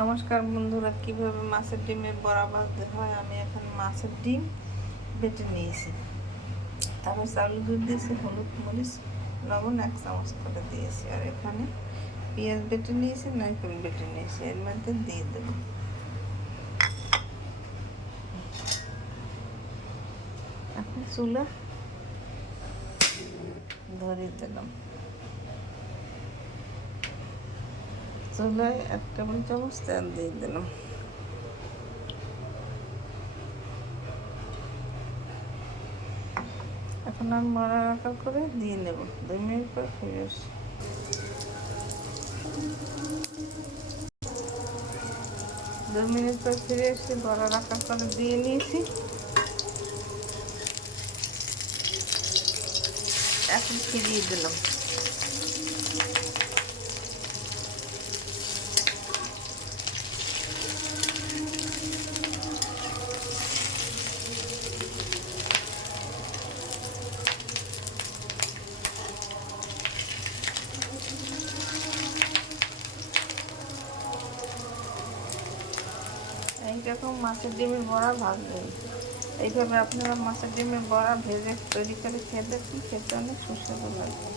নমস্কার বন্ধুরা, কিভাবে মাছের ডিমের বড়া ভাজতে হয়। আমি এখন মাছের ডিম বেটে নিয়েছি, তারপর চাউল দুধ দিয়েছি, হলুদ মরিচ লবণ 1 চামচ করে দিয়েছি, আর এখানে পেঁয়াজ বেটে নিয়েছি, নারকেল বেটে নিয়েছি, এর মধ্যে দিয়ে দেব। এখন চুলা ধরিয়ে দিলাম, চুলায় 1 টেবিল চামচ তেল দিয়ে দিলাম। এখন আমি মরা রাখা করে দিয়ে নেব, 2 মিনিট পর ফিরে আসি। 2 মিনিট পর ফিরে এসে বড়া রাখা করে দিয়ে নিয়েছি। এখন ফিরিয়ে দিলাম। এইরকম মাছের ডিমের বড়া ভাজবেন। এইভাবে আপনারা মাছের ডিমের বড়া ভেজে তৈরি করে খেয়ে দেখুন, খেতে অনেক সুস্বাদু লাগবে।